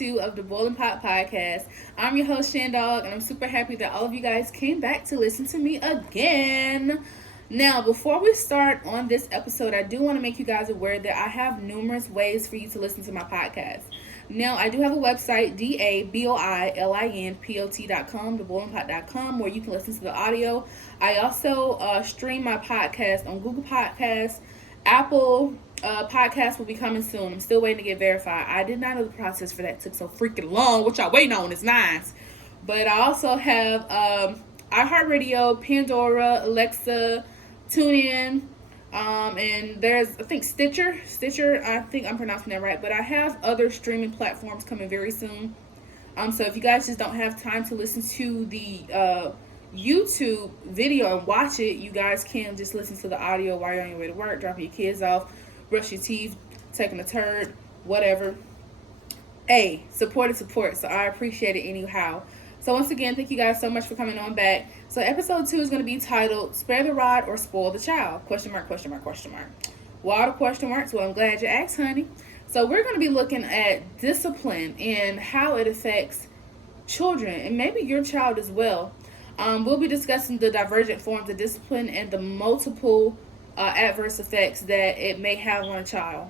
2 of the Boilin podcast. I'm your host, Shan Dawg, and I'm super happy that all of you guys came back to listen to me again. Now, before we start on this episode, I do want to make you guys aware that I have numerous ways for you to listen to my podcast. Now, I do have a website, DABOILINPOT.com, theboilinpot.com, where you can listen to the audio. I also stream my podcast on Google Podcasts, Apple Podcast will be coming soon. I'm still waiting to get verified. I did not know the process for that. It took so freaking long. What y'all waiting on is nice. But I also have iHeartRadio, Pandora, Alexa, TuneIn, and there's, I think, Stitcher. I think I'm pronouncing that right. But I have other streaming platforms coming very soon. So if you guys just don't have time to listen to the YouTube video and watch it, you guys can just listen to the audio while you're on your way to work, dropping your kids off, brush your teeth, taking a turd, whatever. Hey, support is support, so I appreciate it anyhow. So once again, thank you guys so much for coming on back. So episode 2 is going to be titled Spare the Rod or Spoil the Child? Question mark, question mark, question mark. Why the question marks? Well, I'm glad you asked, honey. So we're going to be looking at discipline and how it affects children and maybe your child as well. We'll be discussing the divergent forms of discipline and the multiple adverse effects that it may have on a child.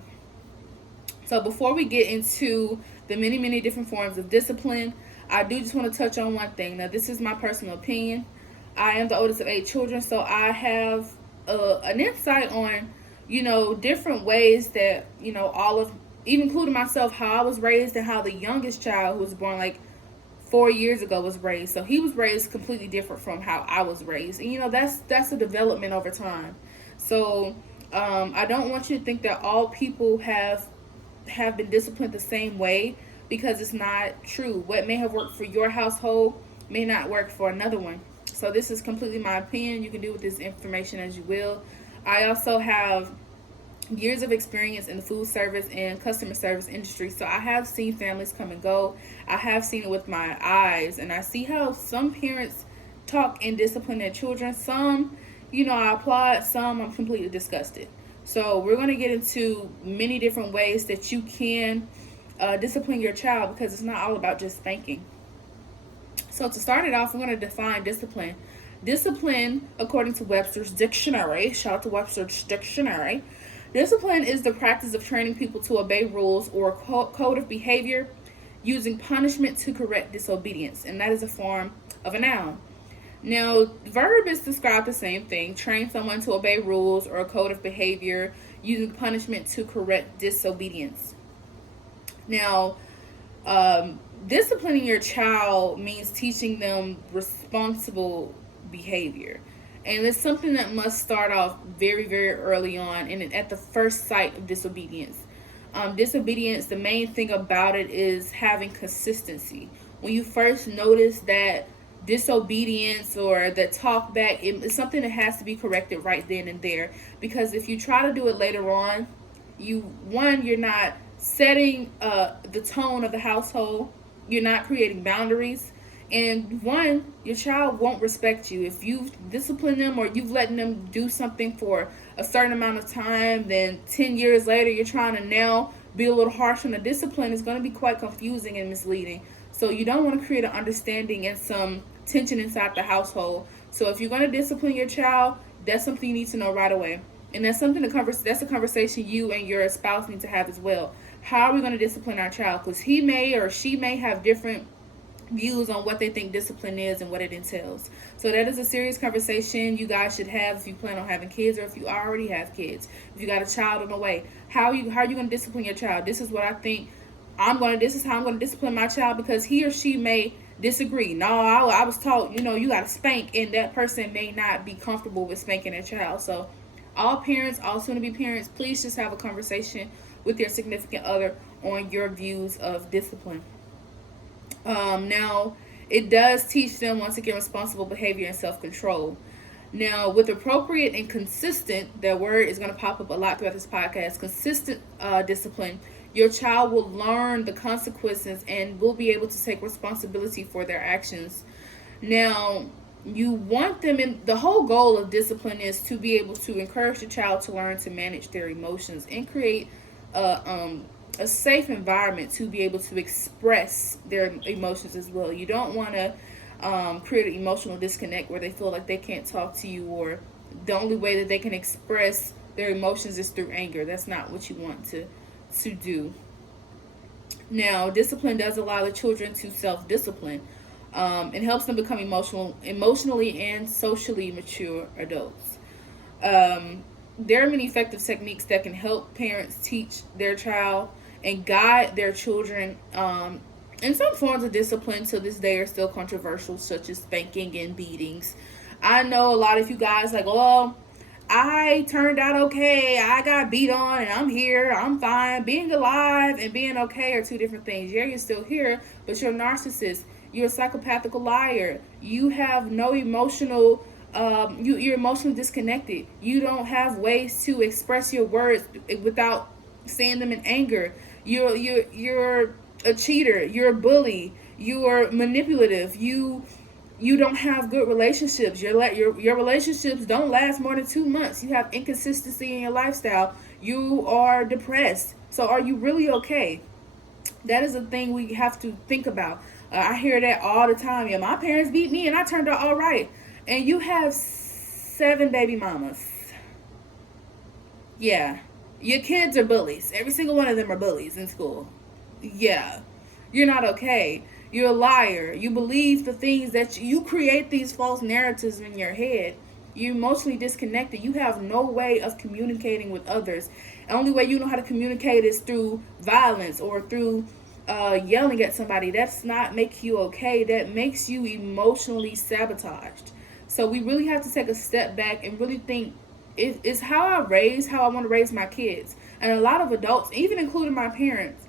So before we get into the many, many different forms of discipline, I do just want to touch on one thing. Now, this is my personal opinion. I am the oldest of 8 children, so I have an insight on, different ways that, all of, even including myself, how I was raised and how the youngest child who was born 4 years ago was raised. So he was raised completely different from how I was raised. And that's a development over time. So I don't want you to think that all people have been disciplined the same way, because it's not true. What may have worked for your household may not work for another one. So this is completely my opinion. You can do with this information as you will. I also have years of experience in the food service and customer service industry, so I have seen families come and go. I have seen it with my eyes, and I see how some parents talk and discipline their children. Some, I applaud. Some, I'm completely disgusted. So we're going to get into many different ways that you can discipline your child, because it's not all about just spanking. So to start it off, we're going to define discipline. Discipline, according to Webster's dictionary, shout out to Webster's dictionary, discipline is the practice of training people to obey rules or code of behavior using punishment to correct disobedience, and that is a form of a noun. Now, verb is described the same thing: train someone to obey rules or a code of behavior using punishment to correct disobedience. Now, disciplining your child means teaching them responsible behavior. And it's something that must start off very, very early on and at the first sight of disobedience. Disobedience, the main thing about it is having consistency. When you first notice that disobedience or the talk back, it's something that has to be corrected right then and there. Because if you try to do it later on, you're not setting the tone of the household. You're not creating boundaries. And your child won't respect you. If you've disciplined them or you've let them do something for a certain amount of time, then 10 years later you're trying to now be a little harsh on the discipline, is going to be quite confusing and misleading. So you don't want to create an understanding and some tension inside the household. So if you're going to discipline your child, that's something you need to know right away. And that's that's a conversation you and your spouse need to have as well. How are we going to discipline our child? Because he may or she may have different views on what they think discipline is and what it entails. So that is a serious conversation you guys should have if you plan on having kids, or if you already have kids. If you got a child on the way, how are you going to discipline your child? This is what I think this is how I'm going to discipline my child, because he or she may disagree. No, I was taught, you got to spank, and that person may not be comfortable with spanking their child. So all parents, all soon-to-be parents, please just have a conversation with your significant other on your views of discipline. Now, it does teach them, once again, responsible behavior and self-control. Now, with appropriate and consistent, that word is going to pop up a lot throughout this podcast, consistent discipline, your child will learn the consequences and will be able to take responsibility for their actions. Now, you want them the whole goal of discipline is to be able to encourage the child to learn to manage their emotions and create a safe environment to be able to express their emotions as well. You don't want to create an emotional disconnect where they feel like they can't talk to you, or the only way that they can express their emotions is through anger. That's not what you want to do. Now, discipline does allow the children to self-discipline. It helps them become emotionally and socially mature adults. There are many effective techniques that can help parents teach their child and guide their children. And some forms of discipline to this day are still controversial, such as spanking and beatings. I know a lot of you guys like, oh, I turned out okay. I got beat on and I'm here. I'm fine. Being alive and being okay are two different things. Yeah, you're still here, but you're a narcissist. You're a psychopathical liar. You have no emotional, you're emotionally disconnected. You don't have ways to express your words without saying them in anger. You're a cheater. You're a bully. You're manipulative. You don't have good relationships. Your relationships don't last more than 2 months. You have inconsistency in your lifestyle. You are depressed. So are you really okay? That is a thing we have to think about. I hear that all the time. Yeah, my parents beat me and I turned out all right. And you have 7 baby mamas. Yeah. Your kids are bullies. Every single one of them are bullies in school. Yeah. You're not okay. You're a liar. You believe the things that you create these false narratives in your head. You're emotionally disconnected. You have no way of communicating with others. The only way you know how to communicate is through violence or through yelling at somebody. That's not make you okay. That makes you emotionally sabotaged. So we really have to take a step back and really think, is how I want to raise my kids. And a lot of adults, even including my parents,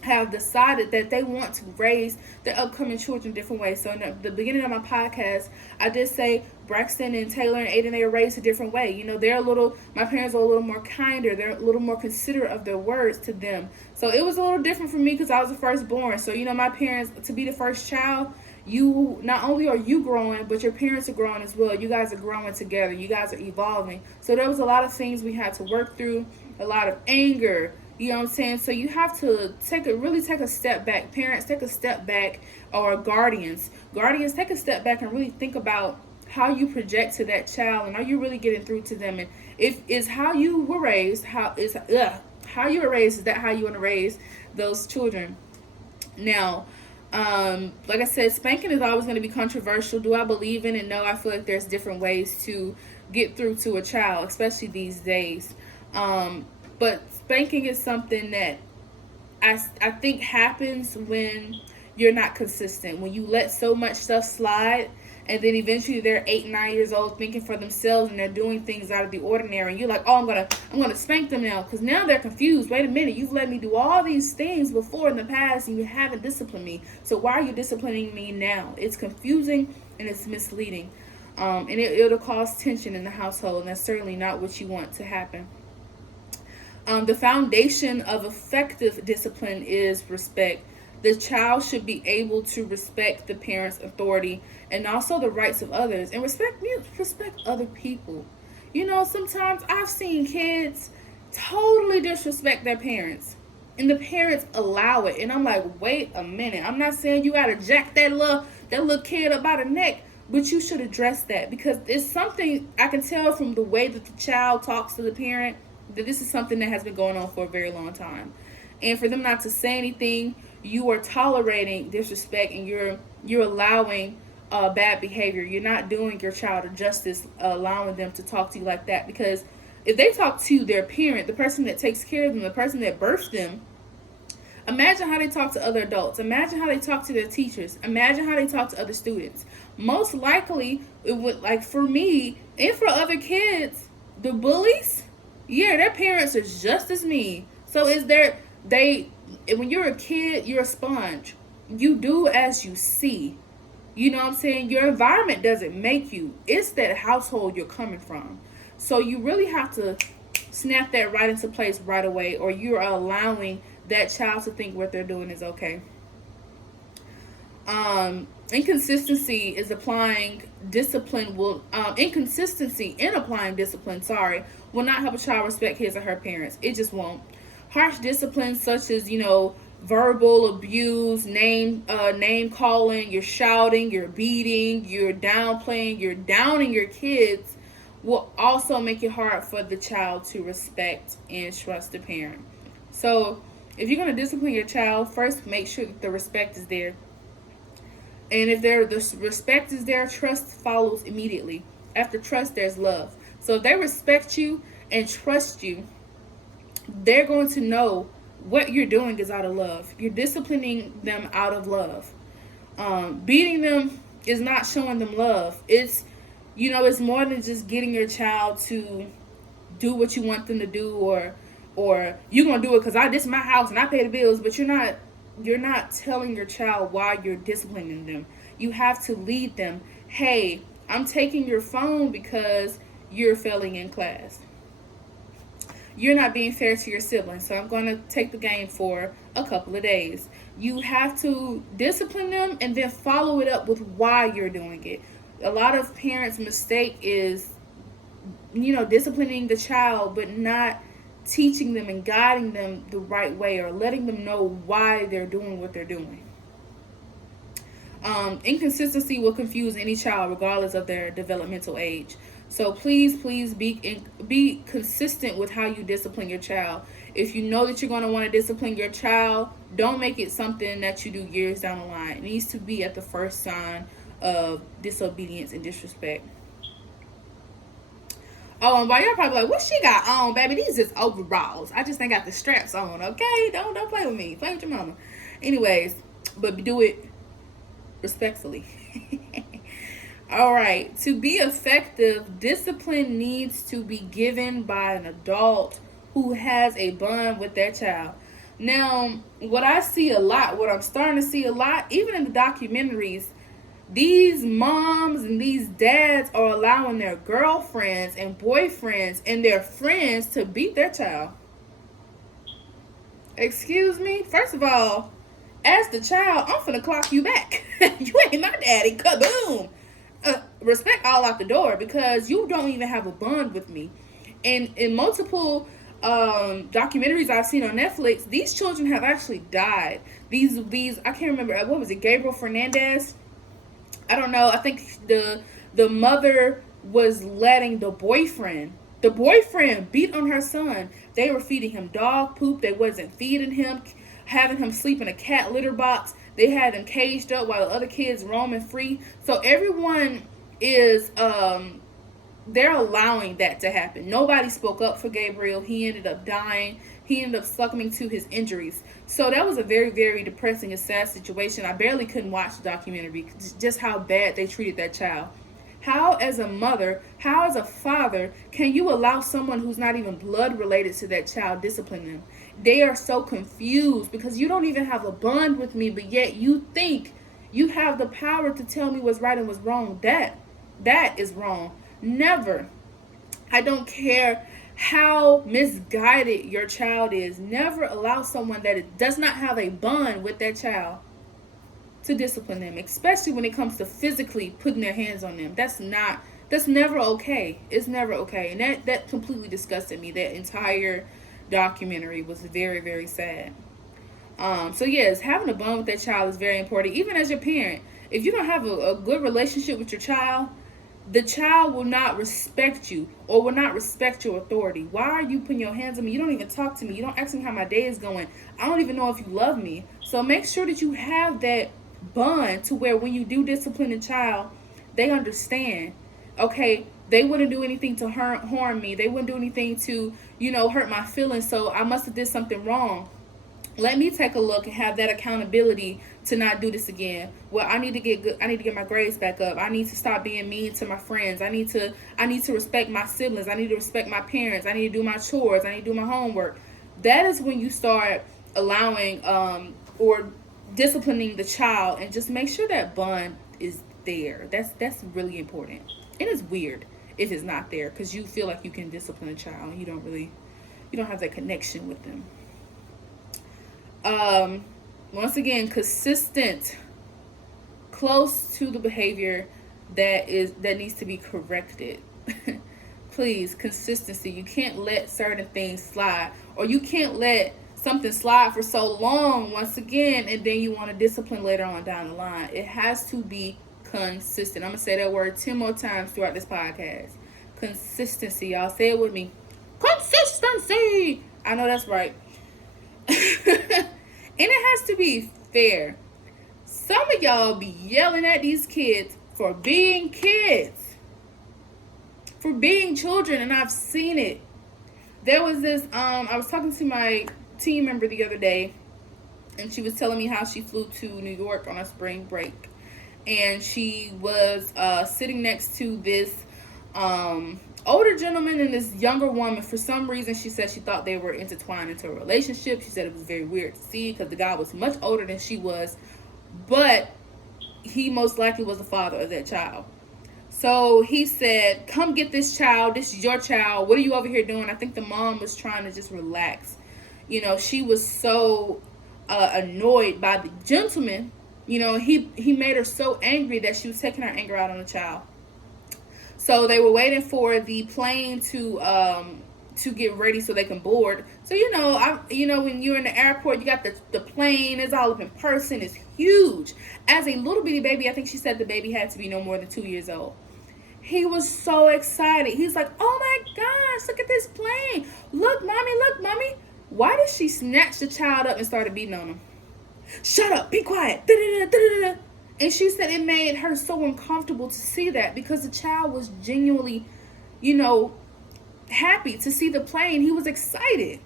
have decided that they want to raise their upcoming children different ways. So in the beginning of my podcast, I did say Braxton and Taylor and Aiden, they are raised a different way. You know, my parents are a little more kinder. They're a little more considerate of their words to them. So it was a little different for me because I was the firstborn. So, you know, my parents, to be the first child, you not only are you growing, but your parents are growing as well. You guys are growing together. You guys are evolving. So there was a lot of things we had to work through, a lot of anger. You know what I'm saying? So you have to really take a step back. Parents, take a step back, or guardians, take a step back and really think about how you project to that child, and are you really getting through to them? And if is how you were raised, how you were raised, is that how you want to raise those children? Now, like I said, spanking is always going to be controversial. Do I believe in it? No, I feel like there's different ways to get through to a child, especially these days. But spanking is something that I think happens when you're not consistent. When you let so much stuff slide, and then eventually they're 8, 9 years old thinking for themselves and they're doing things out of the ordinary. And you're like, oh, I'm gonna spank them now, because now they're confused. Wait a minute, you've let me do all these things before in the past and you haven't disciplined me. So why are you disciplining me now? It's confusing and it's misleading. And it'll cause tension in the household, and that's certainly not what you want to happen. The foundation of effective discipline is respect. The child should be able to respect the parent's authority and also the rights of others, and respect other people. You know, sometimes I've seen kids totally disrespect their parents, and the parents allow it. And I'm like, wait a minute. I'm not saying you gotta jack that little kid up by the neck, but you should address that, because it's something I can tell from the way that the child talks to the parent that this is something that has been going on for a very long time. And for them not to say anything, you are tolerating disrespect, and you're allowing bad behavior. You're not doing your child a justice, allowing them to talk to you like that. Because if they talk to their parent, the person that takes care of them, the person that birthed them, imagine how they talk to other adults. Imagine how they talk to their teachers. Imagine how they talk to other students. Most likely, it would, like for me and for other kids, the bullies, yeah, their parents are just as mean. So when you're a kid, you're a sponge. You do as you see. You know what I'm saying? Your environment doesn't make you. It's that household you're coming from. So you really have to snap that right into place right away, or you're allowing that child to think what they're doing is okay. Inconsistency in applying discipline will not help a child respect his or her parents. It just won't. Harsh discipline such as, verbal abuse, name calling, you're shouting, you're beating, you're downplaying, you're downing your kids, will also make it hard for the child to respect and trust the parent. So if you're going to discipline your child, first make sure that the respect is there. And if the respect is there, trust follows immediately. After trust, there's love. So if they respect you and trust you, they're going to know what you're doing is out of love. You're disciplining them out of love. Beating them is not showing them love. It's more than just getting your child to do what you want them to do, or you're gonna do it because this is my house and I pay the bills. But you're not telling your child why you're disciplining them. You have to lead them. Hey, I'm taking your phone because you're failing in class. You're not being fair to your siblings, so I'm going to take the game for a couple of days. You have to discipline them and then follow it up with why you're doing it. A lot of parents' mistake is, disciplining the child, but not teaching them and guiding them the right way, or letting them know why they're doing what they're doing. Inconsistency will confuse any child regardless of their developmental age. So please be consistent with how you discipline your child. If you know that you're going to want to discipline your child, don't make it something that you do years down the line. It needs to be at the first sign of disobedience and disrespect. Oh, and while y'all probably like, what she got on, baby? These is overalls. I just ain't got the straps on, okay? Don't play with me. Play with your mama. Anyways, but do it respectfully. All right. To be effective, discipline needs to be given by an adult who has a bond with their child. Now, what I'm starting to see a lot, even in the documentaries, these moms and these dads are allowing their girlfriends and boyfriends and their friends to beat their child. Excuse me? First of all, as the child, I'm finna clock you back. You ain't my daddy. Kaboom! Respect all out the door, because you don't even have a bond with me. And in multiple documentaries I've seen on Netflix, these children have actually died. These I can't remember, what was it, Gabriel Fernandez? I don't know. I think the mother was letting the boyfriend beat on her son. They were feeding him dog poop. They wasn't feeding him, having him sleep in a cat litter box. They had him caged up while the other kids roaming free. So everyone is they're allowing that to happen. Nobody spoke up for Gabriel. He ended up dying. He ended up succumbing to his injuries. So that was a very, very depressing and sad situation. I barely couldn't watch the documentary, just how bad they treated that child. How, as a mother, how, as a father, can you allow someone who's not even blood related to that child discipline them? They are so confused because you don't even have a bond with me, but yet you think you have the power to tell me what's right and what's wrong. That is wrong. Never. I don't care how misguided your child is. Never allow someone that does not have a bond with their child to discipline them, especially when it comes to physically putting their hands on them. That's never okay. It's never okay. And that completely disgusted me. That entire documentary was very, very sad. So yes, having a bond with that child is very important. Even as your parent, if you don't have a good relationship with your child, the child will not respect you or will not respect your authority. Why are you putting your hands on me? You don't even talk to me. You don't ask me how my day is going. I don't even know if you love me. So make sure that you have that bond to where when you do discipline a child, they understand. Okay, they wouldn't do anything to harm me. They wouldn't do anything to, hurt my feelings. So I must have did something wrong. Let me take a look and have that accountability to not do this again. Well, I need to get good. I need to get my grades back up. I need to stop being mean to my friends. I need to respect my siblings. I need to respect my parents. I need to do my chores. I need to do my homework. That is when you start allowing or disciplining the child, and just make sure that bond is there. That's really important. It is weird if it's not there, because you feel like you can discipline a child and you don't have that connection with them. Once again, consistent, close to the behavior that needs to be corrected. Please, consistency. You can't let certain things slide, or you can't let something slide for so long once again, and then you want to discipline later on down the line. It has to be consistent. I'm going to say that word 10 more times throughout this podcast. Consistency. Y'all say it with me. Consistency. I know that's right. And it has to be fair. Some of y'all be yelling at these kids for being kids, for being children, and I've seen it. There was this, I was talking to my team member the other day, and she was telling me how she flew to New York on a spring break. And she was sitting next to this older gentleman and this younger woman. For some reason, she said she thought they were intertwined into a relationship. She said it was very weird to see because the guy was much older than she was, but he most likely was the father of that child. So he said, come get this child. This is your child. What are you over here doing? I think the mom was trying to just relax. You know, she was so annoyed by the gentleman. You know, he made her so angry that she was taking her anger out on the child. So they were waiting for the plane to get ready so they can board. So when you're in the airport, you got the plane is all up in person. It's huge. As a little bitty baby, I think she said the baby had to be no more than 2 years old. He was so excited. He's like, oh my gosh, look at this plane. Look, mommy. Why did she snatch the child up and started beating on him? Shut up, be quiet. Da-da-da-da-da-da. And she said it made her so uncomfortable to see that because the child was genuinely, happy to see the plane. He was excited.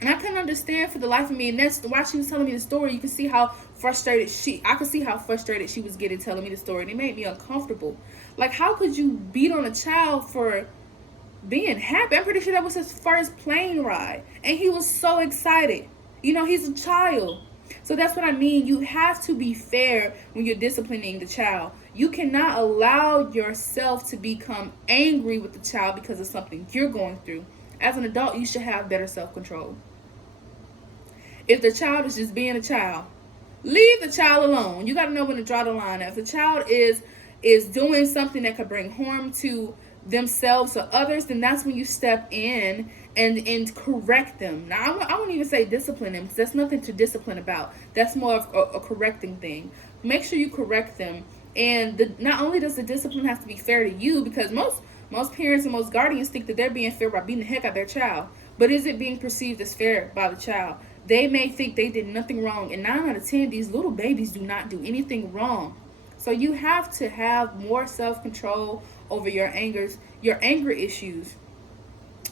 And I couldn't understand for the life of me. And that's why she was telling me the story. You can see how frustrated I could see how frustrated she was getting telling me the story. And it made me uncomfortable. Like, how could you beat on a child for being happy? I'm pretty sure that was his first plane ride. And he was so excited. He's a child. So that's what I mean. You have to be fair when you're disciplining the child. You cannot allow yourself to become angry with the child because of something you're going through. As an adult, you should have better self-control. If the child is just being a child, leave the child alone. You got to know when to draw the line. If the child is doing something that could bring harm to themselves or others, then that's when you step in and correct them. Now, I won't even say discipline them because there's nothing to discipline about. That's more of a correcting thing. Make sure you correct them. And not only does the discipline have to be fair to you, because most parents and most guardians think that they're being fair by beating the heck out of their child. But is it being perceived as fair by the child? They may think they did nothing wrong. And 9 out of 10, these little babies do not do anything wrong. So you have to have more self-control over your anger issues.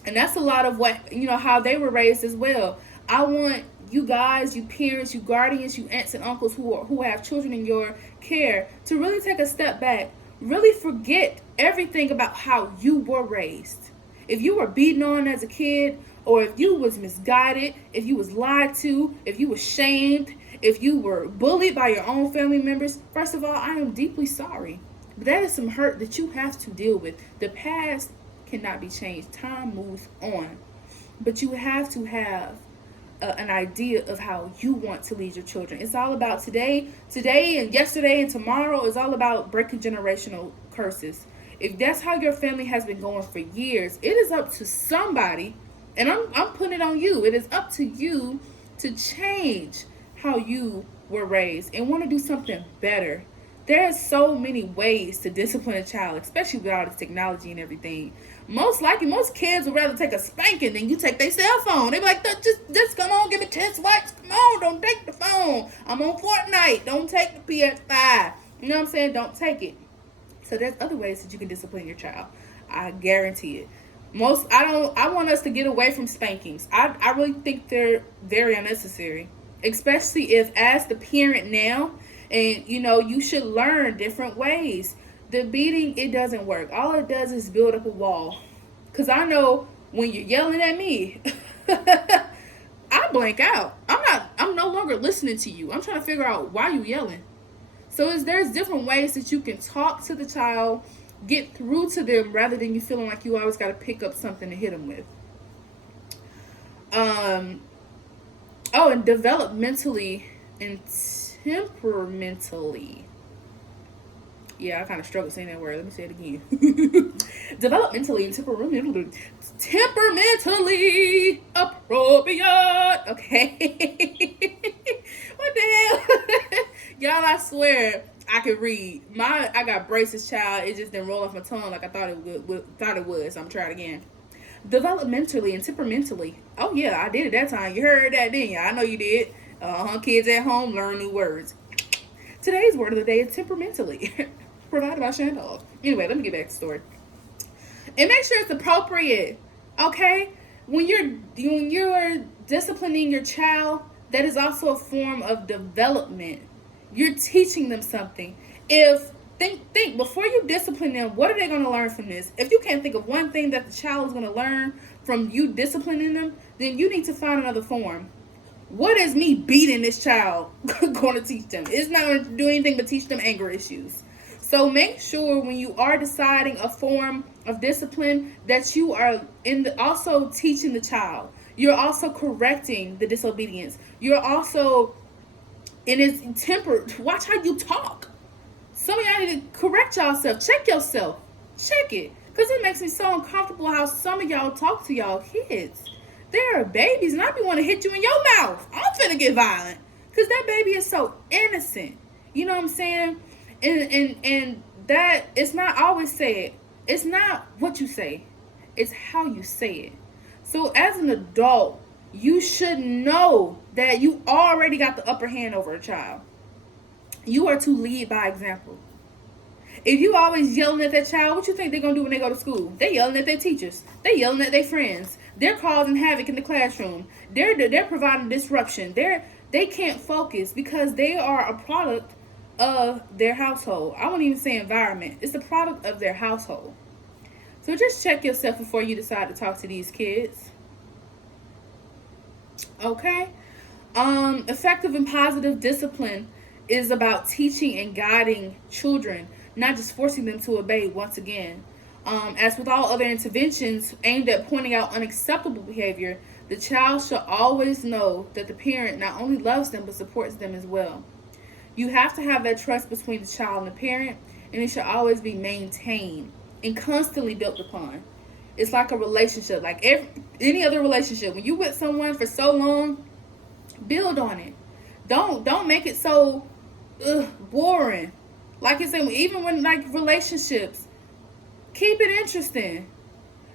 And that's a lot of what, how they were raised as well. I want you guys, you parents, you guardians, you aunts and uncles who have children in your care to really take a step back. Really forget everything about how you were raised. If you were beaten on as a kid, or if you was misguided, if you was lied to, if you was shamed, if you were bullied by your own family members, first of all, I am deeply sorry. But that is some hurt that you have to deal with. The past cannot be changed. Time moves on. But you have to have an idea of how you want to lead your children. It's all about today and yesterday and tomorrow. Is all about breaking generational curses. If that's how your family has been going for years, it is up to somebody, and I'm putting it on you. It is up to you to change how you were raised and want to do something better. There are so many ways to discipline a child, especially with all this technology and everything. Most kids would rather take a spanking than you take their cell phone. They be like, just come on, give me 10 swipes. Come on, don't take the phone. I'm on Fortnite. Don't take the PS5. You know what I'm saying? Don't take it. So there's other ways that you can discipline your child. I guarantee it. I want us to get away from spankings. I really think they're very unnecessary. Especially if, as the parent now, and you should learn different ways. The beating, it doesn't work. All it does is build up a wall. Because I know when you're yelling at me, I blank out. I'm no longer listening to you. I'm trying to figure out why you yelling. So there's different ways that you can talk to the child, get through to them, rather than you feeling like you always got to pick up something to hit them with. And developmentally and temperamentally. Yeah, I kind of struggled saying that word. Let me say it again. Developmentally and temperamentally inappropriate. Okay. What the hell? Y'all, I swear I could read. I got braces, child. It just didn't roll off my tongue like I thought it would. So I'm trying again. Developmentally and temperamentally. Oh yeah, I did it that time. You heard that, didn't you? I know you did. Kids at home learn new words. Today's word of the day is temperamentally, provided by Shan Dawg. Anyway, let me get back to the story. And make sure it's appropriate. Okay? When you're disciplining your child, that is also a form of development. You're teaching them something. If think before you discipline them, what are they going to learn from this? If you can't think of one thing that the child is going to learn from you disciplining them, then you need to find another form. What is me beating this child going to teach them? It's not going to do anything but teach them anger issues. So make sure when you are deciding a form of discipline that you are also teaching the child. You're also correcting the disobedience. You're also in his temper. Watch how you talk. Some of y'all need to correct yourself. Check yourself. Check it. Because it makes me so uncomfortable how some of y'all talk to y'all kids. They're babies, and I be want to hit you in your mouth. I'm finna get violent. Because that baby is so innocent. You know what I'm saying? And that, it's not always said. It's not what you say. It's how you say it. So as an adult, you should know that you already got the upper hand over a child. You are to lead by example. If you always yelling at that child, what you think they're going to do when they go to school? They're yelling at their teachers. They're yelling at their friends. They're causing havoc in the classroom. They're providing disruption. They can't focus because they are a product of their household. I won't even say environment. It's a product of their household. So just check yourself before you decide to talk to these kids. Okay? Effective and positive discipline is about teaching and guiding children, not just forcing them to obey once again. As with all other interventions aimed at pointing out unacceptable behavior, the child should always know that the parent not only loves them but supports them as well. You have to have that trust between the child and the parent, and it should always be maintained and constantly built upon. It's like a relationship, like any other relationship. When you with someone for so long, build on it. Don't make it so boring. Like I said, even when like relationships, keep it interesting.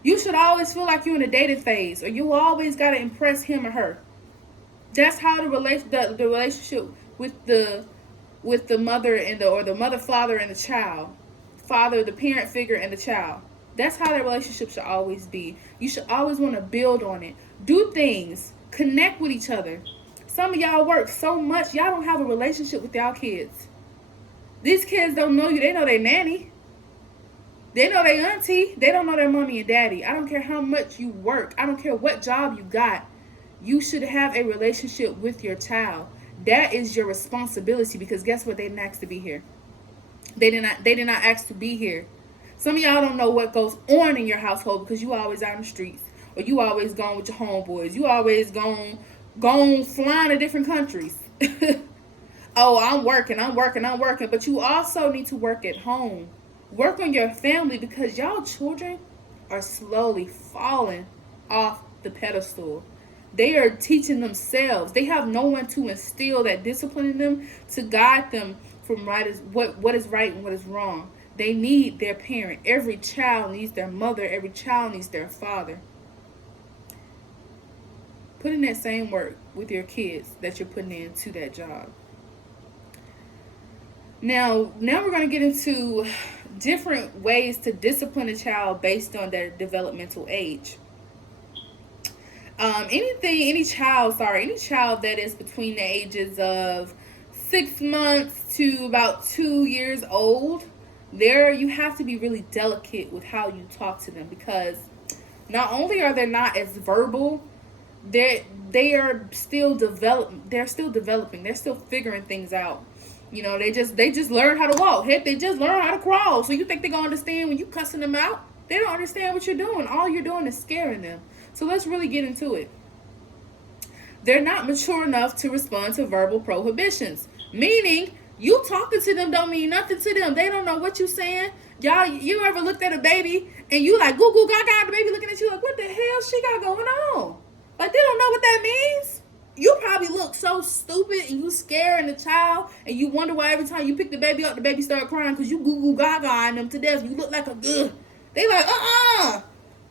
You should always feel like you're in a dating phase, or you always gotta impress him or her. That's how the relationship with the mother and the mother, father, and the child, father, the parent figure, and the child. That's how that relationship should always be. You should always want to build on it, do things, connect with each other. Some of y'all work so much, y'all don't have a relationship with y'all kids. These kids don't know you. They know their nanny. They know their auntie. They don't know their mommy and daddy. I don't care how much you work. I don't care what job you got. You should have a relationship with your child. That is your responsibility, because guess what? They didn't ask to be here. They did not ask to be here. Some of y'all don't know what goes on in your household because you always out in the streets, or you always gone with your homeboys. You always gone flying to different countries. Oh, I'm working. But you also need to work at home. Work on your family, because y'all children are slowly falling off the pedestal. They are teaching themselves. They have no one to instill that discipline in them, to guide them from what is right and what is wrong. They need their parent. Every child needs their mother. Every child needs their father. Put in that same work with your kids that you're putting into that job. Now we're going to get into different ways to discipline a child based on their developmental age. Any child that is between the ages of 6 months to about 2 years old, you have to be really delicate with how you talk to them, because not only are they not as verbal, they are still developing. They're still figuring things out. You know, they just learn how to walk. Heck, they just learn how to crawl. So you think they're gonna understand when you cussing them out? They don't understand what you're doing. All you're doing is scaring them. So let's really get into it. They're not mature enough to respond to verbal prohibitions. Meaning, you talking to them don't mean nothing to them. They don't know what you're saying. Y'all, you ever looked at a baby and you like, goo goo gaga, the baby looking at you like, what the hell she got going on? Like, they don't know that means? You probably look so stupid and you scaring the child and you wonder why every time you pick the baby up, the baby start crying because you goo goo gaga on them to death. You look like a ugh. They like,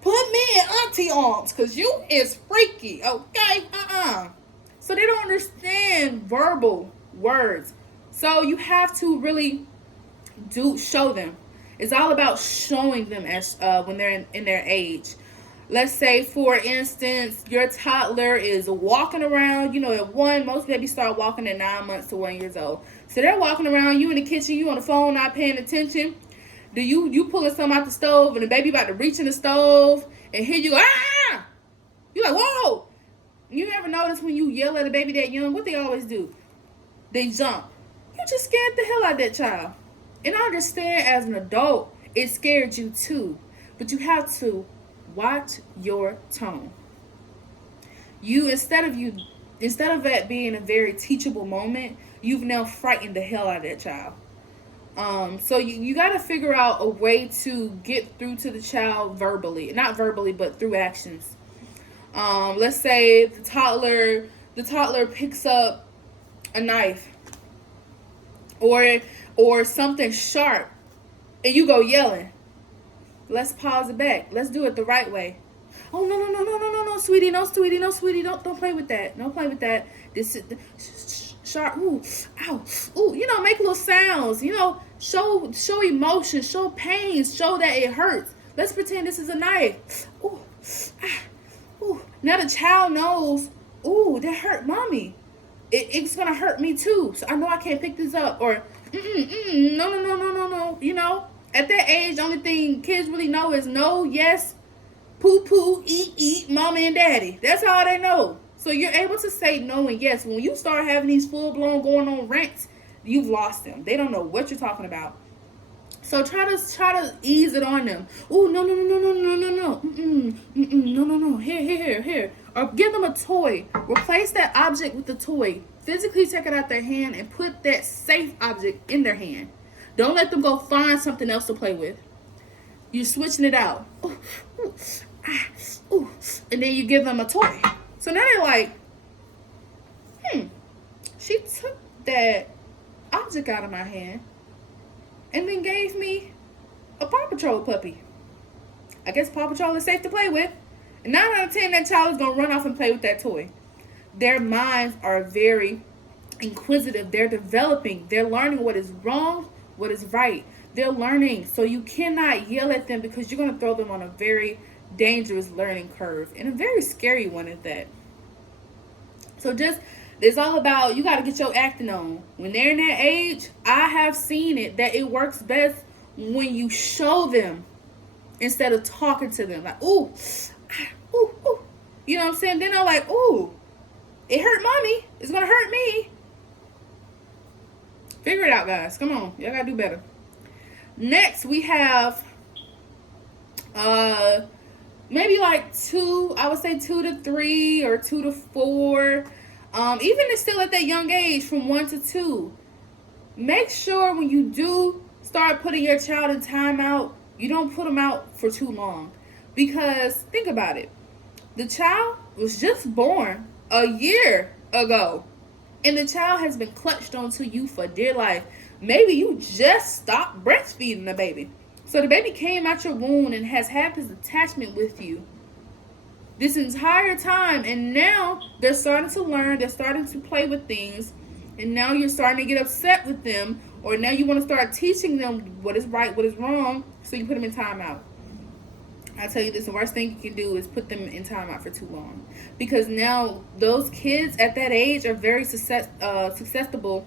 put me in auntie arms because you is freaky, okay? So they don't understand verbal words. So you have to really show them. It's all about showing them as when they're in their age. Let's say, for instance, your toddler is walking around. At one, most babies start walking at 9 months to 1 year old. So they're walking around. You in the kitchen, you on the phone, not paying attention. Do you pulling something out the stove, and the baby about to reach in the stove, and here you go, you like, whoa. You ever notice when you yell at a baby that young, what they always do? They jump. You just scared the hell out of that child. And I understand as an adult, it scared you too. But you have to watch your tone. Instead of that being a very teachable moment, you've now frightened the hell out of that child. So you got to figure out a way to get through to the child verbally, not verbally, but through actions. Let's say the toddler picks up a knife or something sharp, and you go yelling. Let's pause it back. Let's do it the right way. Oh, no, sweetie, no, sweetie, don't play with that. Don't play with that. This is sharp. Ooh, ow, ooh. Make little sounds. Show emotion, show pain, show that it hurts. Let's pretend this is a knife. Ooh, ooh. Now the child knows. Ooh, that hurt mommy. It's gonna hurt me too. So I know I can't pick this up. Or no. At that age, the only thing kids really know is no, yes, poo, eat, mama and daddy. That's all they know. So you're able to say no and yes. When you start having these full-blown going on rants, you've lost them. They don't know what you're talking about. So try to ease it on them. Ooh, no. No. Here. Or give them a toy. Replace that object with the toy. Physically take it out their hand and put that safe object in their hand. Don't let them go find something else to play with. You're switching it out. Ooh. And then you give them a toy. So now they're like, she took that object out of my hand and then gave me a Paw Patrol puppy. I guess Paw Patrol is safe to play with. And 9 out of 10, that child is going to run off and play with that toy. Their minds are very inquisitive. They're developing. They're learning what is wrong, what is right. They're learning. So you cannot yell at them because you're going to throw them on a very dangerous learning curve. And a very scary one at that. So it's all about, you got to get your acting on. When they're in that age, I have seen it that it works best when you show them instead of talking to them. Like, ooh. You know what I'm saying? Then they're like, ooh, it hurt mommy. It's going to hurt me. Figure it out, guys. Come on. Y'all got to do better. Next, we have maybe like 2, I would say 2 to 3 or 2 to 4. Even if still at that young age, from 1 to 2. Make sure when you do start putting your child in timeout, you don't put them out for too long. Because think about it. The child was just born a year ago. And the child has been clutched onto you for dear life. Maybe you just stopped breastfeeding the baby. So the baby came out your womb and has had this attachment with you this entire time. And now they're starting to learn. They're starting to play with things. And now you're starting to get upset with them. Or now you want to start teaching them what is right, what is wrong. So you put them in timeout. I tell you this, the worst thing you can do is put them in timeout for too long. Because now those kids at that age are very susceptible.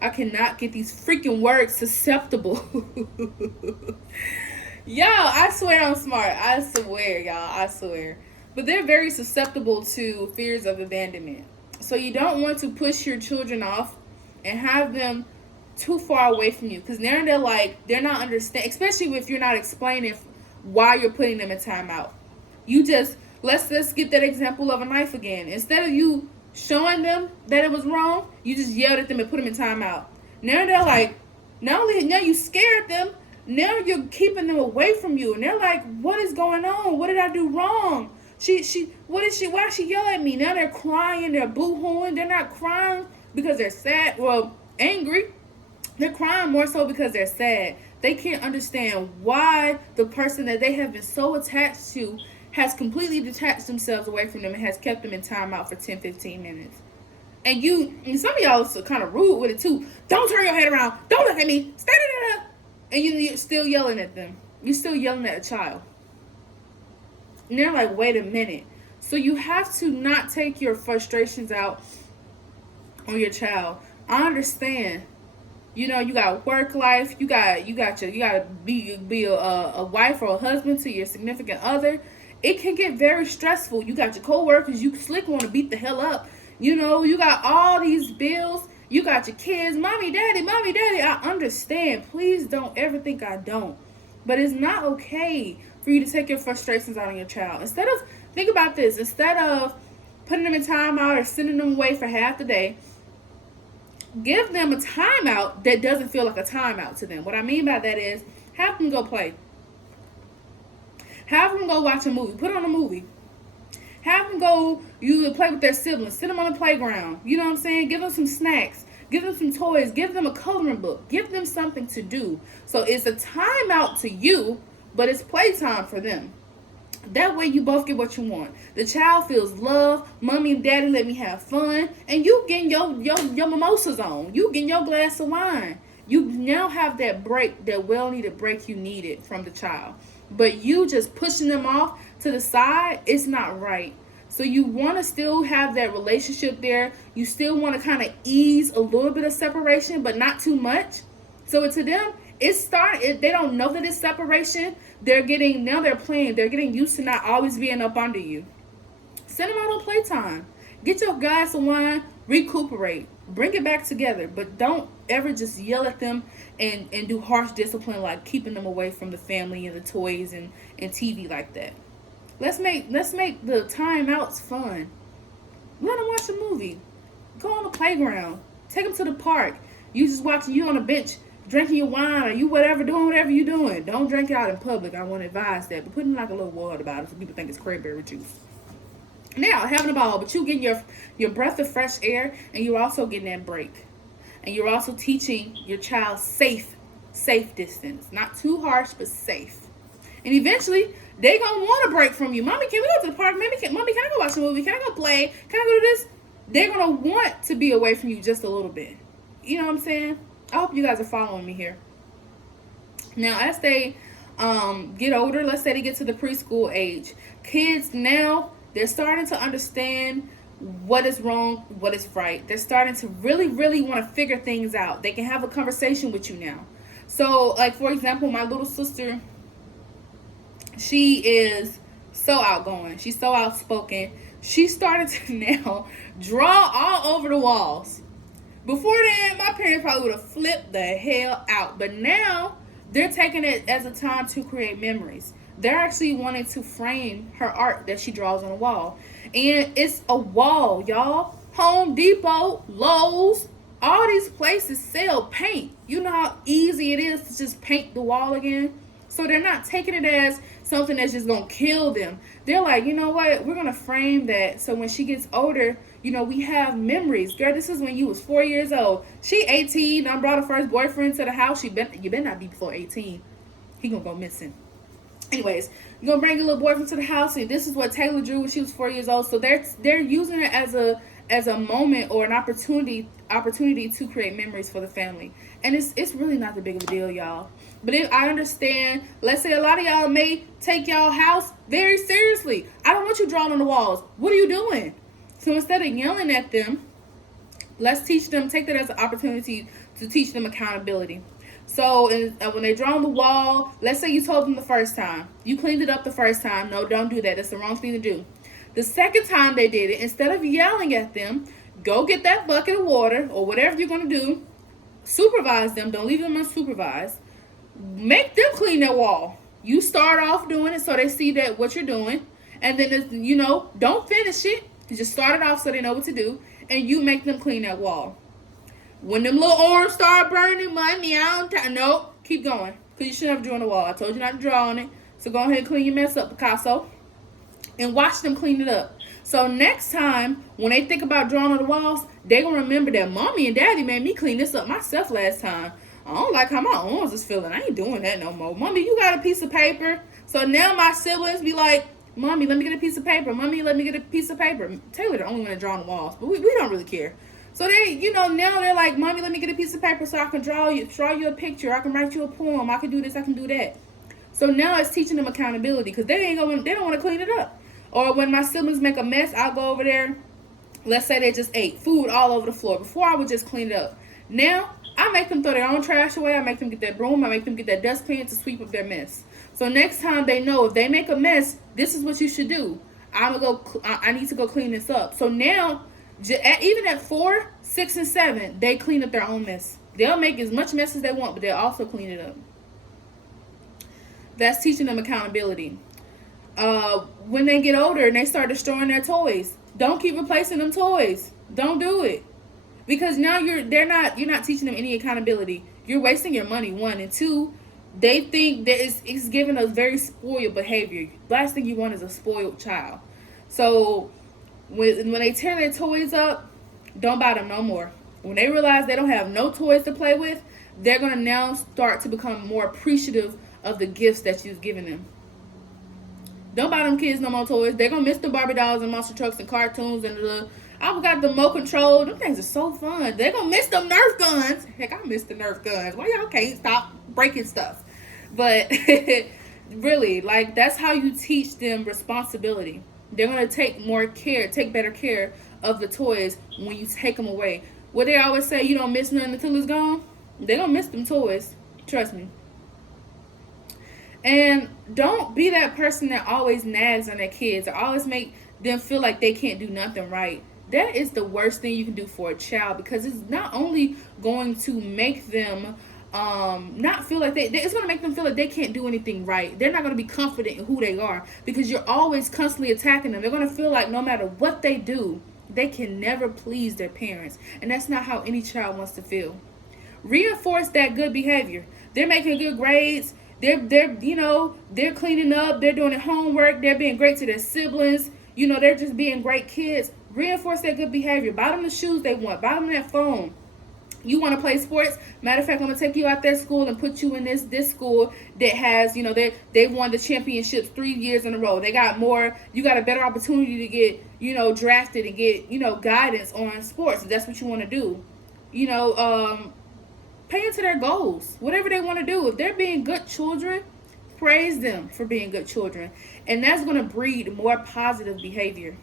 I cannot get these freaking words, susceptible. Y'all, I swear I'm smart. I swear, y'all. I swear. But they're very susceptible to fears of abandonment. So you don't want to push your children off and have them too far away from you. Because they're not understanding, especially if you're not explaining why you're putting them in timeout. You just, let's get that example of a knife again. Instead of you showing them that it was wrong, you just yelled at them and put them in timeout. Now they're like, now you scared them, now you're keeping them away from you. And they're like, what is going on? What did I do wrong? Why she yell at me? Now they're crying, they're boo-hooing. They're not crying because they're sad, well, angry. They're crying more so because they're sad. They can't understand why the person that they have been so attached to has completely detached themselves away from them and has kept them in timeout for 10, 15 minutes. And some of y'all are kind of rude with it too. Don't turn your head around. Don't look at me. Stay there. And you're still yelling at them. You're still yelling at a child. And they're like, wait a minute. So you have to not take your frustrations out on your child. I understand. You got work life. You got to be a wife or a husband to your significant other. It can get very stressful. You got your coworkers. You slick want to beat the hell up. You got all these bills. You got your kids. Mommy, daddy. I understand. Please don't ever think I don't. But it's not okay for you to take your frustrations out on your child. Think about this. Instead of putting them in timeout or sending them away for half the day, give them a timeout that doesn't feel like a timeout to them. What I mean by that is, have them go play. Have them go watch a movie. Put on a movie. Have them go, play with their siblings. Sit them on the playground. You know what I'm saying? Give them some snacks. Give them some toys. Give them a coloring book. Give them something to do. So it's a timeout to you, but it's playtime for them. That way you both get what you want. The child feels love. Mommy and daddy let me have fun. And you getting your mimosas on. You getting your glass of wine. You now have that break, that well-needed break you needed from the child. But you just pushing them off to the side, it's not right. So you want to still have that relationship there. You still want to kind of ease a little bit of separation, but not too much. So to them, they don't know that it's separation. They're playing. They're getting used to not always being up under you. Send them out on playtime. Get your glass of wine, recuperate. Bring it back together. But don't ever just yell at them and do harsh discipline, like keeping them away from the family and the toys and TV like that. Let's make the timeouts fun. Let them watch a movie. Go on the playground. Take them to the park. You just watching you on a bench drinking your wine or you doing whatever you're doing. Don't drink it out in public. I want to advise that. But put in like a little water about it so people think it's cranberry juice. Now, having a ball, but you getting your breath of fresh air, and you're also getting that break. And you're also teaching your child safe distance. Not too harsh, but safe. And eventually, they gonna want a break from you. Mommy, can we go to the park? Mommy, can I go watch a movie? Can I go play? Can I go to this? They're gonna want to be away from you just a little bit. You know what I'm saying? I hope you guys are following me here. Now, as they get older, let's say they get to the preschool age, kids now, they're starting to understand what is wrong, what is right. They're starting to really, really want to figure things out. They can have a conversation with you now. So, like, for example, my little sister, she is so outgoing. She's so outspoken. She started to now draw all over the walls. Before then, my parents probably would have flipped the hell out. But now, they're taking it as a time to create memories. They're actually wanting to frame her art that she draws on the wall. And it's a wall, y'all. Home Depot, Lowe's, all these places sell paint. You know how easy it is to just paint the wall again? So they're not taking it as something that's just going to kill them. They're like, you know what? We're going to frame that so when she gets older, we have memories. Girl, this is when you was 4 years old. She 18. I brought her first boyfriend to the house. You better not be before 18. He going to go missing. Anyways, you're going to bring your little boyfriend to the house, and this is what Taylor drew when she was 4 years old. So they're using it as a moment or an opportunity to create memories for the family. And it's really not that big of a deal, y'all. But I understand, let's say a lot of y'all may take y'all house very seriously. I don't want you drawing on the walls. What are you doing? So instead of yelling at them, let's take that as an opportunity to teach them accountability. So when they draw on the wall, let's say you told them the first time. You cleaned it up the first time. No, don't do that. That's the wrong thing to do. The second time they did it, instead of yelling at them, go get that bucket of water or whatever you're going to do. Supervise them. Don't leave them unsupervised. Make them clean that wall. You start off doing it so they see that what you're doing. And then, don't finish it. You just start it off so they know what to do. And you make them clean that wall. When them little arms start burning, nope, keep going. Because you shouldn't have drawn the wall. I told you not to draw on it. So go ahead and clean your mess up, Picasso. and watch them clean it up. So next time when they think about drawing on the walls, they gonna remember that mommy and daddy made me clean this up myself last time. I don't like how my arms is feeling. I ain't doing that no more. Mommy, you got a piece of paper? So now my siblings be like, Mommy, let me get a piece of paper. Mommy, let me get a piece of paper. Taylor the only one that draw on the walls, but we don't really care. So they, now they're like, Mommy, let me get a piece of paper so I can draw you a picture. I can write you a poem. I can do this. I can do that. So now it's teaching them accountability because they don't want to clean it up. Or when my siblings make a mess, I'll go over there. Let's say they just ate food all over the floor. Before I would just clean it up. Now I make them throw their own trash away. I make them get that broom. I make them get that dustpan to sweep up their mess. So next time they know if they make a mess, this is what you should do. I need to go clean this up. So now, even at 4, 6, and 7, they clean up their own mess. They'll make as much mess as they want, but they'll also clean it up. That's teaching them accountability. When they get older and they start destroying their toys, don't keep replacing them toys. Don't do it, because now you're not teaching them any accountability. You're wasting your money, 1, and 2. They think that it's giving us very spoiled behavior. Last thing you want is a spoiled child. So when they tear their toys up, don't buy them no more. When they realize they don't have no toys to play with, they're gonna now start to become more appreciative of the gifts that you've given them. Don't buy them kids no more toys. They're gonna miss the Barbie dolls and monster trucks and cartoons and I got the remote control. Them things are so fun. They're gonna miss them Nerf guns. Heck, I miss the Nerf guns. Why y'all can't stop breaking stuff? But really, like, that's how you teach them responsibility. They're gonna take better care of the toys when you take them away. What they always say, you don't miss nothing until it's gone. They're gonna miss them toys. Trust me. And don't be that person that always nags on their kids or always make them feel like they can't do nothing right. That is the worst thing you can do for a child, because it's not only going to make them not feel like it's going to make them feel like they can't do anything right. They're not going to be confident in who they are because you're always constantly attacking them. They're going to feel like no matter what they do, they can never please their parents. And that's not how any child wants to feel. Reinforce that good behavior. They're making good grades. They're cleaning up. They're doing their homework. They're being great to their siblings. They're just being great kids. Reinforce that good behavior. Buy them the shoes they want. Buy them that phone. You want to play sports? Matter of fact, I'm going to take you out that school and put you in this school that has, they won the championships 3 years in a row. You got a better opportunity to get, drafted and get, guidance on sports if that's what you want to do. Pay into their goals, whatever they want to do. If they're being good children, praise them for being good children. And that's going to breed more positive behavior.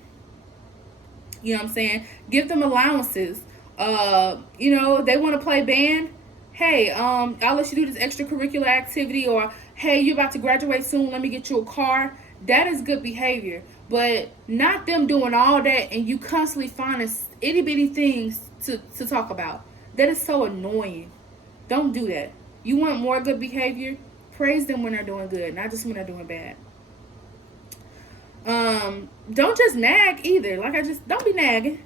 You know what I'm saying? Give them allowances. They want to play band. Hey, I'll let you do this extracurricular activity, or hey, you're about to graduate soon. Let me get you a car. That is good behavior, but not them doing all that and you constantly finding itty bitty things to talk about. That is so annoying. Don't do that. You want more good behavior? Praise them when they're doing good, not just when they're doing bad. Don't just nag either. Don't be nagging.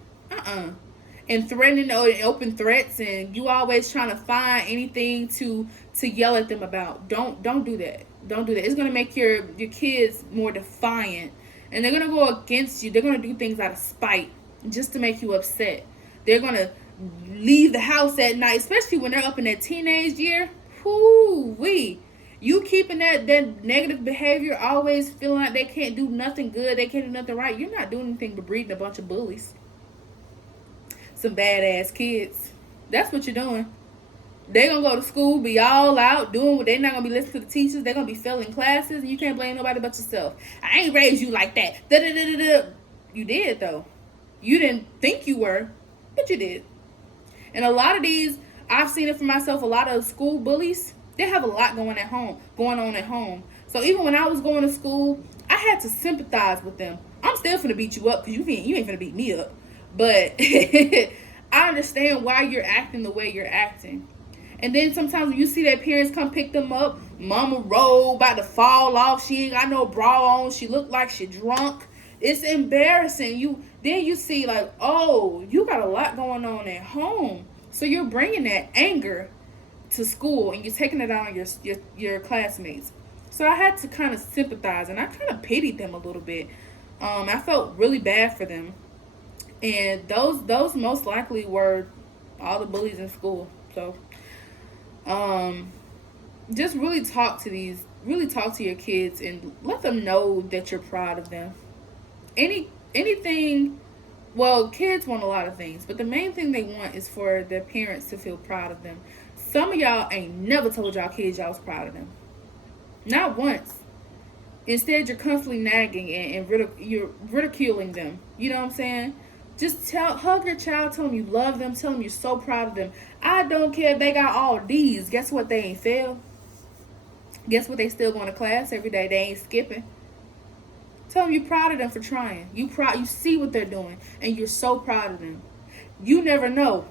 And threatening or open threats, and you always trying to find anything to yell at them about. Don't do that. Don't do that. It's gonna make your kids more defiant, and they're gonna go against you. They're gonna do things out of spite just to make you upset. They're gonna leave the house at night, especially when they're up in that teenage year. Whoo-wee. You keeping that negative behavior, always feeling like they can't do nothing good, they can't do nothing right. You're not doing anything but breeding a bunch of bullies. Some badass kids. That's what you're doing. They're going to go to school, be all out, doing what they're not going to be listening to the teachers. They're going to be failing classes, and you can't blame nobody but yourself. I ain't raised you like that. Da-da-da-da-da. You did, though. You didn't think you were, but you did. And a lot of these, I've seen it for myself, a lot of school bullies, they have a lot going on at home. So even when I was going to school, I had to sympathize with them. I'm still finna beat you up because you ain't finna beat me up. But I understand why you're acting the way you're acting. And then sometimes when you see their parents come pick them up, mama roll, about to fall off, she ain't got no bra on, she look like she drunk. It's embarrassing. Then you see like, oh, you got a lot going on at home. So you're bringing that anger to school and you're taking it out on your classmates. So I had to kind of sympathize and I kind of pitied them a little bit. I felt really bad for them, and those most likely were all the bullies in school. So, um, just really talk to your kids and let them know that you're proud of them. Anything. Well, kids want a lot of things, but the main thing they want is for their parents to feel proud of them. Some of y'all ain't never told y'all kids y'all was proud of them, not once. Instead, you're constantly nagging and you're ridiculing them. You know what I'm saying? Just hug your child, tell them you love them, tell them you're so proud of them. I don't care if they got all D's. Guess what? They ain't failed. Guess what? They still going to class every day. They ain't skipping. Tell them you're proud of them for trying. You see what they're doing, and you're so proud of them. You never know.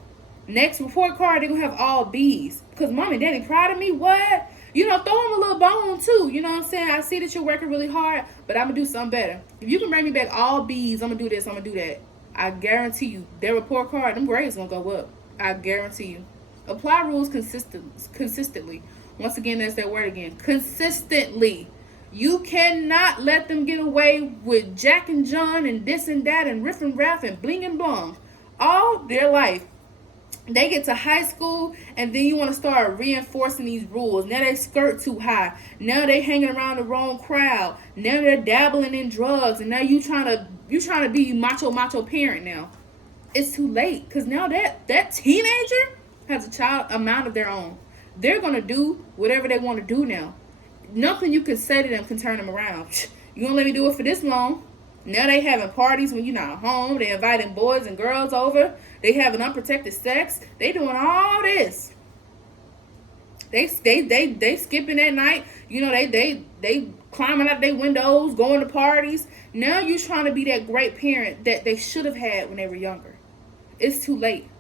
Next report card, they're going to have all B's. Because mom and daddy proud of me? What? You know, throw them a little bone too. You know what I'm saying? I see that you're working really hard, but I'm going to do something better. If you can bring me back all B's, I'm going to do this, I'm going to do that. I guarantee you, their report card, them grades going to go up. I guarantee you. Apply rules consistently. Once again, that's that word again. Consistently. You cannot let them get away with Jack and John and this and that and riff and raff and bling and blong all their life. They get to high school, and then you want to start reinforcing these rules. Now they skirt too high. Now they hanging around the wrong crowd. Now they're dabbling in drugs, and now you trying to be macho parent now. It's too late, because now that teenager has a mind of their own. They're gonna do whatever they want to do now. Nothing you can say to them can turn them around. You gonna let me do it for this long? Now they having parties when you're not home. They inviting boys and girls over. They having unprotected sex. They doing all this. They skipping at night. You know, they climbing out their windows, going to parties. Now you trying to be that great parent that they should have had when they were younger. It's too late.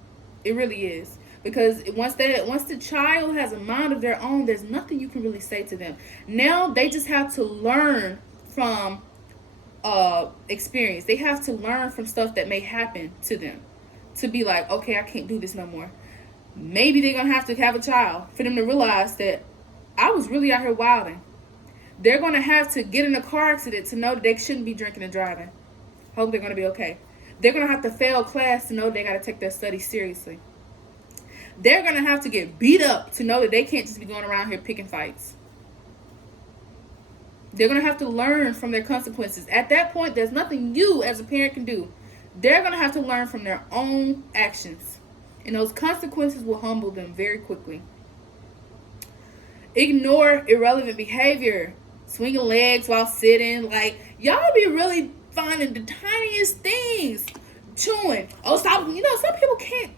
It really is. Because once the child has a mind of their own, there's nothing you can really say to them. Now they just have to learn from experience. They have to learn from stuff that may happen to them to be like, okay, I can't do this no more. Maybe they're gonna have to have a child for them to realize that I was really out here wilding. They're gonna have to get in a car accident to know that they shouldn't be drinking and driving. Hope they're gonna be okay. They're gonna have to fail class to know they gotta take their studies seriously. They're gonna have to get beat up to know that they can't just be going around here picking fights. They're going to have to learn from their consequences. At that point, there's nothing you as a parent can do. They're going to have to learn from their own actions. And those consequences will humble them very quickly. Ignore irrelevant behavior. Swinging legs while sitting. Like, y'all be really finding the tiniest things. Chewing. Oh, stop. You know, some people can't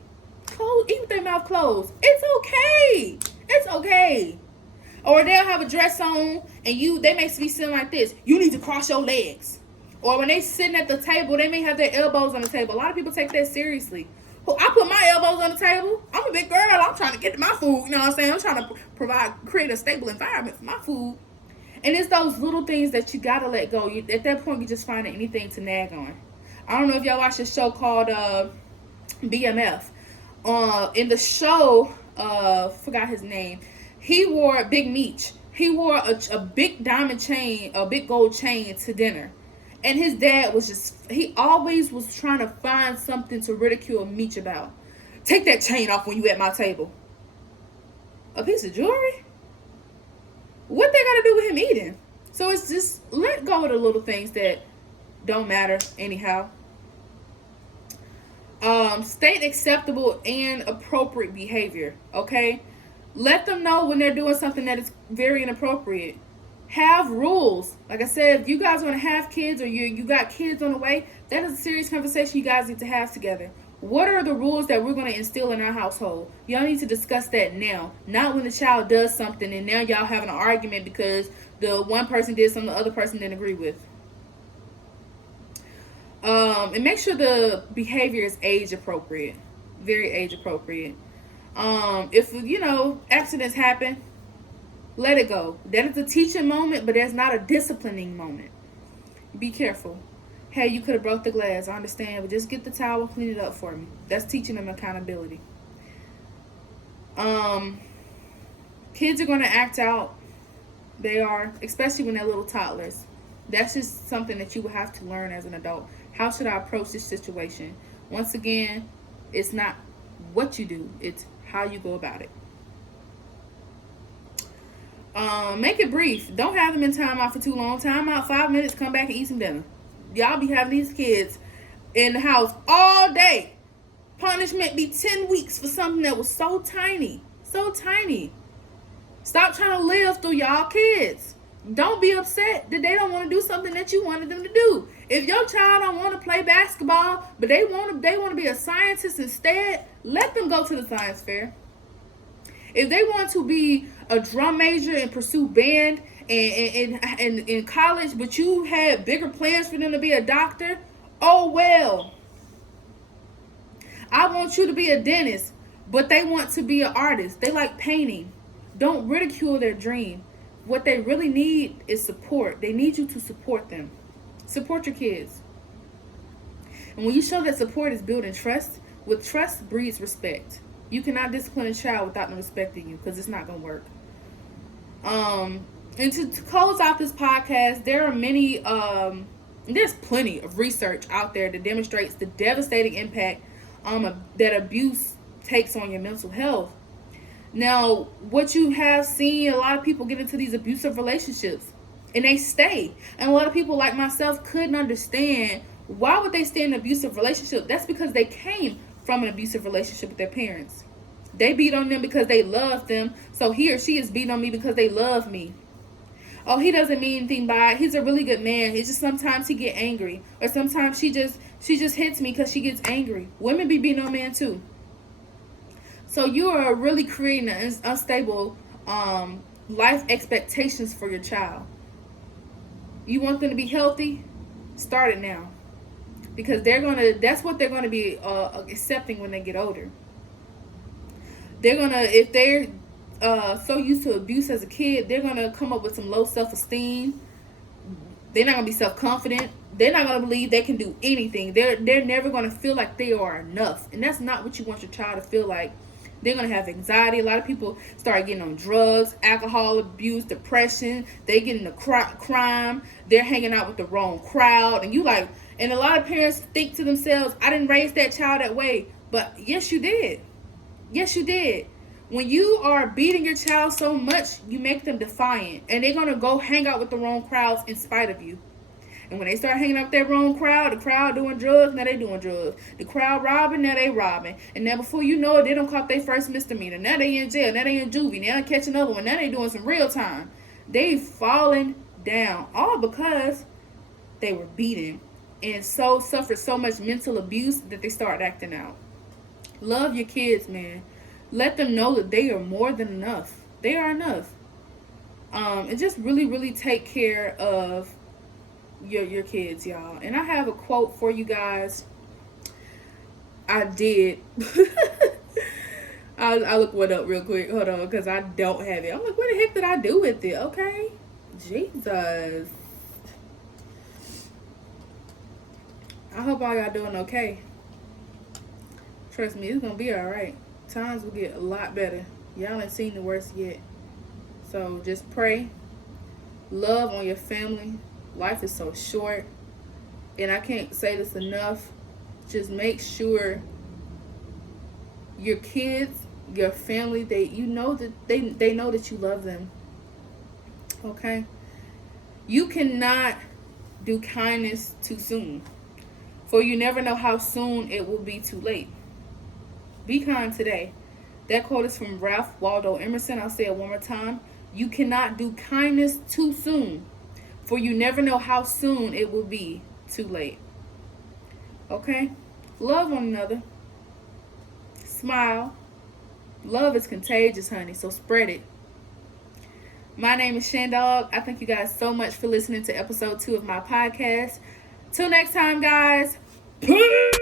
eat with their mouth closed. It's okay. It's okay. Or they'll have a dress on and they may be sitting like this. You need to cross your legs. Or when they sitting at the table, they may have their elbows on the table. A lot of people take that seriously. I put my elbows on the table. I'm a big girl. I'm trying to get to my food. You know what I'm saying? I'm trying to create a stable environment for my food. And it's those little things that you got to let go. At that point, you just find anything to nag on. I don't know if y'all watch a show called BMF. In the show, forgot his name. He wore Big Meech. He wore a big diamond chain, a big gold chain to dinner. And his dad he always was trying to find something to ridicule Meech about. Take that chain off when you at my table. A piece of jewelry? What they got to do with him eating? So it's just let go of the little things that don't matter anyhow. State acceptable and appropriate behavior, okay? Let them know when they're doing something that is very inappropriate. Have rules. Like I said, if you guys want to have kids or you got kids on the way, that is a serious conversation you guys need to have together. What are the rules that we're going to instill in our household? Y'all need to discuss that now. Not when the child does something and now y'all having an argument because the one person did something the other person didn't agree with. And make sure the behavior is age appropriate. Very age appropriate. If, accidents happen, let it go. That is a teaching moment, but that's not a disciplining moment. Be careful. Hey, you could have broke the glass. I understand, but just get the towel, clean it up for me. That's teaching them accountability. Kids are going to act out. They are, especially when they're little toddlers. That's just something that you will have to learn as an adult. How should I approach this situation? Once again, it's not what you do, it's how you go about it. Make it brief. Don't have them in timeout for too long. Time out 5 minutes, come back and eat some dinner. Y'all be having these kids in the house all day. Punishment be 10 weeks for something that was so tiny. So tiny. Stop trying to live through y'all kids. Don't be upset that they don't want to do something that you wanted them to do. If your child don't want to play basketball, but they want to be a scientist instead, let them go to the science fair. If they want to be a drum major and pursue band in college, but you had bigger plans for them to be a doctor, oh well. I want you to be a dentist, but they want to be an artist. They like painting. Don't ridicule their dream. What they really need is support. They need you to support them. Support your kids. And when you show that support is building trust, with trust breeds respect. You cannot discipline a child without them respecting you, because it's not going to work. And to close out this podcast, there are many, there's plenty of research out there that demonstrates the devastating impact that abuse takes on your mental health. Now, what you have seen, a lot of people get into these abusive relationships and they stay. And a lot of people like myself couldn't understand, why would they stay in an abusive relationship? That's because they came from an abusive relationship with their parents. They beat on them because they love them. So he or she is beating on me because they love me. Oh, he doesn't mean anything by it. He's a really good man. It's just sometimes he get angry. Or sometimes she just hits me because she gets angry. Women be beating on men too. So you are really creating an unstable life expectations for your child. You want them to be healthy? Start it now. Because that's what they're gonna be accepting when they get older. If they're so used to abuse as a kid, they're gonna come up with some low self-esteem. They're not gonna be self-confident. They're not gonna believe they can do anything. They're never gonna feel like they are enough, and that's not what you want your child to feel like. They're gonna have anxiety. A lot of people start getting on drugs, alcohol abuse, depression. They get into crime. They're hanging out with the wrong crowd, and a lot of parents think to themselves, "I didn't raise that child that way," but yes, you did. Yes, you did. When you are beating your child so much, you make them defiant. And they're going to go hang out with the wrong crowds in spite of you. And when they start hanging out with that wrong crowd, the crowd doing drugs, now they doing drugs. The crowd robbing, now they robbing. And now before you know it, they don't caught their first misdemeanor. Now they in jail, now they in juvie, now they catch another one, now they doing some real time. They falling down. All because they were beaten and so suffered so much mental abuse that they started acting out. Love your kids, man. Let them know that they are more than enough. They are enough. And just really, really take care of your kids, y'all. And I have a quote for you guys. I did. I'll look one up real quick. Hold on, because I don't have it. I'm like, what the heck did I do with it? Okay. Jesus. I hope all y'all doing okay. Trust me, it's going to be all right. Times will get a lot better. Y'all ain't seen the worst yet. So just pray. Love on your family. Life is so short. And I can't say this enough. Just make sure your kids, your family, they know that you love them. Okay? You cannot do kindness too soon. For you never know how soon it will be too late. Be kind today. That quote is from Ralph Waldo Emerson. I'll say it one more time. You cannot do kindness too soon, for you never know how soon it will be too late. Okay? Love one another. Smile. Love is contagious, honey, so spread it. My name is Shan Dawg. I thank you guys so much for listening to episode 2 of my podcast. Till next time, guys. Peace.